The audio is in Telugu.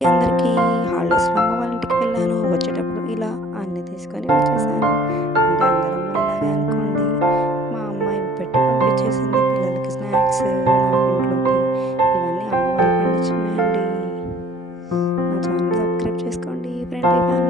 అందరికీ హాలిడేస్‌లో అమ్మ వాళ్ళ ఇంటికి వెళ్ళాను. వచ్చేటప్పుడు ఇలా అన్నీ తీసుకొని వచ్చేసాను. అంటే అందరూ అమ్మలలాగే అనుకోండి. మా అమ్మ ఇవి పెట్టి పంపించేసింది పిల్లలకి స్నాక్స్, నాకు ఇంట్లోకి. ఇవన్నీ అమ్మ వాళ్ళు పండించినవే అండి. నా ఛానల్ సబ్స్క్రైబ్ చేసుకోండి ఫ్రెండ్లీ ఫ్యామిలీ.